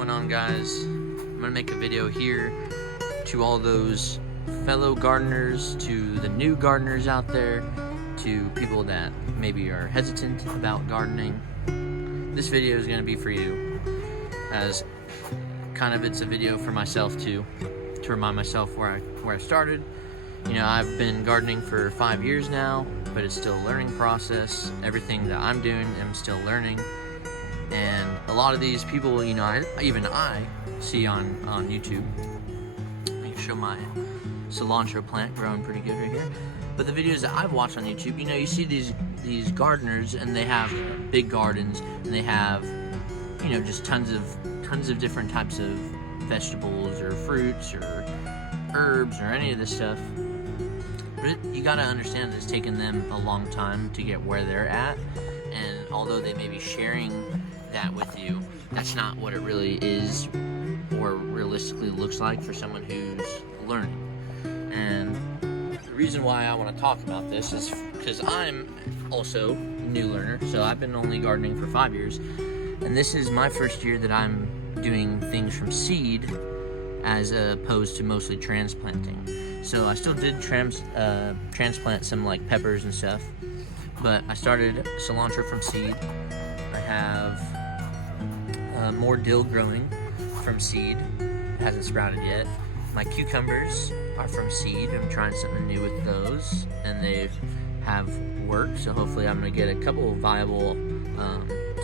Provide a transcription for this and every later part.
going on, guys? I'm gonna make a video here to all those fellow gardeners, to the new gardeners out there, to people that maybe are hesitant about gardening. This video is gonna be for you, as kind of it's a video for myself too, to remind myself where I started. You know, I've been gardening for 5 years now, but it's still a learning process. Everything that I'm doing, I'm still learning. And a lot of these people, you know, even I see on YouTube. I can show my cilantro plant growing pretty good right here. But the videos that I've watched on YouTube, you know, you see these gardeners, and they have big gardens, and they have, you know, just tons of different types of vegetables or fruits or herbs or any of this stuff. But you gotta understand that it's taken them a long time to get where they're at, and although they may be sharing that with you, that's not what it really is or realistically looks like for someone who's learning. And the reason why I want to talk about this is because I'm also a new learner. So I've been only gardening for 5 years, and this is my first year that I'm doing things from seed as opposed to mostly transplanting. So I still did transplant some like peppers and stuff, but I started cilantro from seed. I have more dill growing from seed. It hasn't sprouted yet. My cucumbers are from seed. I'm trying something new with those, and they have worked, so hopefully I'm gonna get a couple of viable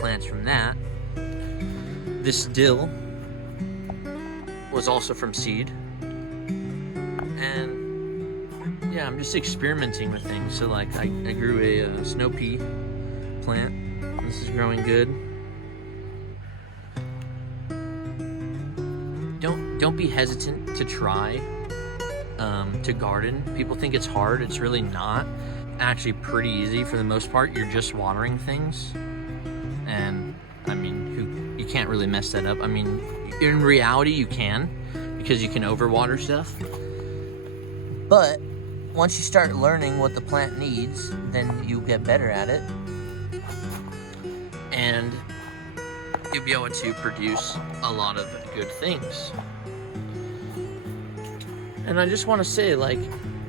plants from that. This dill was also from seed, and yeah, I'm just experimenting with things. So like I grew a snow pea plant. This is growing good. Don't be hesitant to try to garden. People think it's hard. It's really not. Actually pretty easy for the most part. You're just watering things, and I mean, you can't really mess that up. I mean, in reality you can, because you can overwater stuff, but once you start learning what the plant needs, then you get better at it, and you'll be able to produce a lot of good things. And I just want to say, like,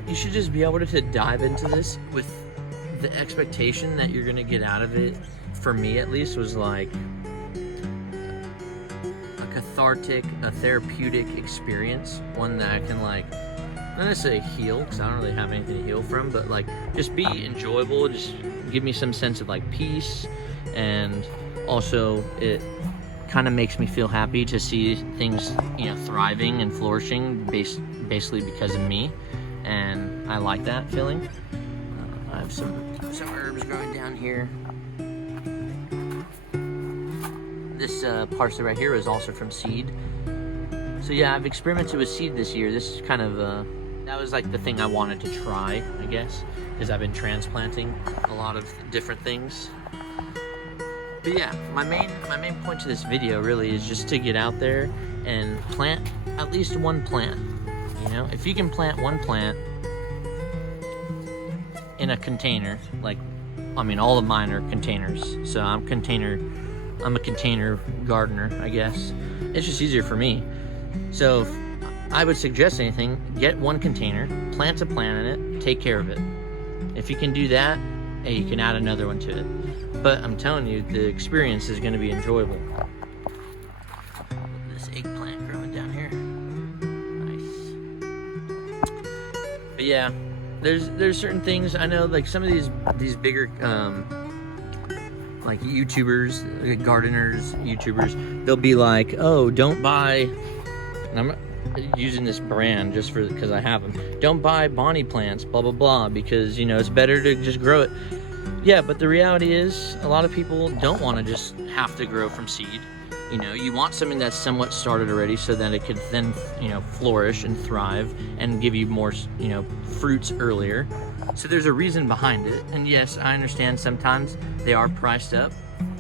you should just be able to dive into this with the expectation that you're going to get out of it. For me, at least, was like a cathartic, a therapeutic experience. One that I can, like, not necessarily heal, because I don't really have anything to heal from, but, like, just be enjoyable. Just give me some sense of, like, peace. And also, it kind of makes me feel happy to see things, you know, thriving and flourishing basically because of me, and I like that feeling. I have some herbs growing down here. This parsley right here is also from seed. So yeah, I've experimented with seed this year. This is kind of that was like the thing I wanted to try, I guess, because I've been transplanting a lot of different things. But yeah, my main point to this video really is just to get out there and plant at least one plant. You know, if you can plant one plant in a container, like, I mean, all of mine are containers, so I'm a container gardener, I guess. It's just easier for me. So if I would suggest anything, get one container, plant a plant in it, take care of it. If you can do that, hey, you can add another one to it. But I'm telling you, the experience is going to be enjoyable. This eggplant growing down here. Nice. But yeah, there's certain things I know, like some of these bigger like YouTubers, gardeners, YouTubers, they'll be like, oh, don't buy, and I'm using this brand just because I have them. Don't buy Bonnie plants, blah blah blah, because, you know, it's better to just grow it. Yeah, but the reality is, a lot of people don't want to just have to grow from seed. You know, you want something that's somewhat started already, so that it could then, you know, flourish and thrive and give you more, you know, fruits earlier. So there's a reason behind it. And yes, I understand sometimes they are priced up,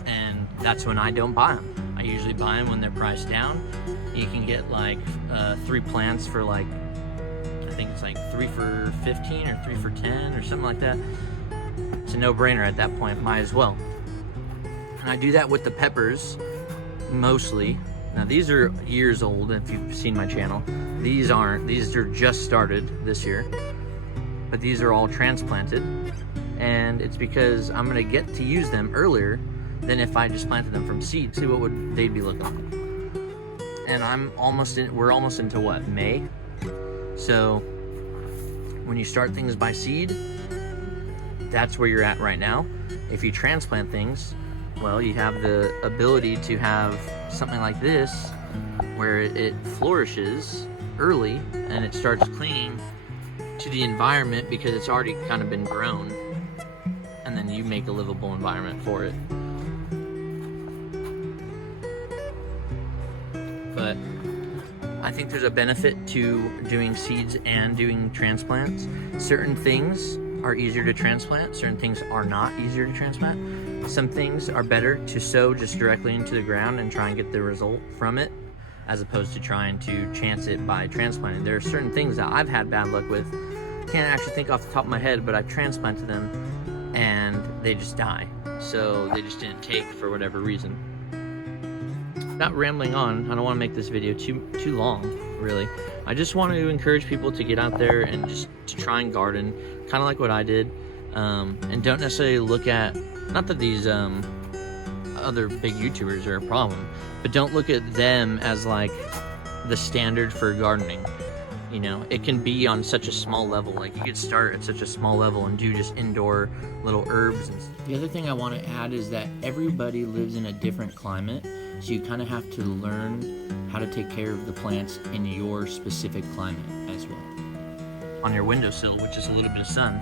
and that's when I don't buy them. I usually buy them when they're priced down. You can get like 3 plants for like, I think it's like 3 for 15 or 3 for 10 or something like that. It's a no-brainer at that point, might as well. And I do that with the peppers mostly. Now these are years old if you've seen my channel. These aren't, these are just started this year. But these are all transplanted. And it's because I'm gonna get to use them earlier than if I just planted them from seed. See what would they be looking like. And we're almost into what, May? So when you start things by seed, that's where you're at right now. If you transplant things, well, you have the ability to have something like this where it flourishes early and it starts clinging to the environment because it's already kind of been grown, and then you make a livable environment for it. But I think there's a benefit to doing seeds and doing transplants. Certain things are easier to transplant, certain things are not easier to transplant. Some things are better to sow just directly into the ground and try and get the result from it, as opposed to trying to chance it by transplanting. There are certain things that I've had bad luck with. Can't actually think off the top of my head, but I've transplanted them and they just die. So they just didn't take for whatever reason. Not rambling on, I don't want to make this video too long, really. I just want to encourage people to get out there and just to try and garden, kind of like what I did. And don't necessarily look at, not that these other big YouTubers are a problem, but don't look at them as like the standard for gardening. You know, it can be on such a small level. Like, you could start at such a small level and do just indoor little herbs. The other thing I want to add is that everybody lives in a different climate, so you kind of have to learn how to take care of the plants in your specific climate as well. On your windowsill, which is a little bit of sun.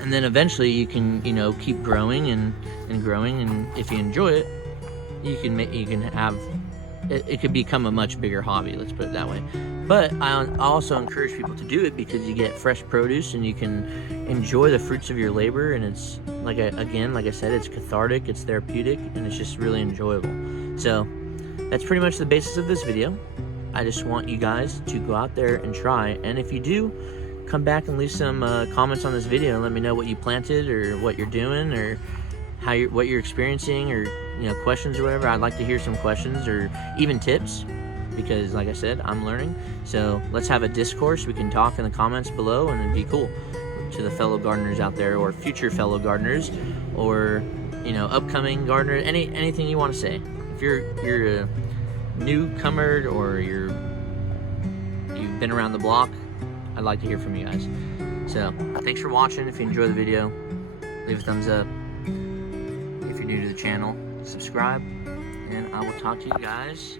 And then eventually you can, you know, keep growing and growing, and if you enjoy it, you can have it could become a much bigger hobby, let's put it that way. But I also encourage people to do it because you get fresh produce and you can enjoy the fruits of your labor, and it's like I said, it's cathartic, it's therapeutic, and it's just really enjoyable. So that's pretty much the basis of this video. I just want you guys to go out there and try, and if you do, come back and leave some comments on this video and let me know what you planted or what you're doing or what you're experiencing, or questions or whatever. I'd like to hear some questions or even tips, because like I said, I'm learning. So let's have a discourse. We can talk in the comments below, and it'd be cool to the fellow gardeners out there, or future fellow gardeners, or upcoming gardener. Anything you want to say. If you're a newcomer or you've been around the block, I'd like to hear from you guys. So thanks for watching. If you enjoy the video, leave a thumbs up. If you're new to the channel, subscribe, and I will talk to you guys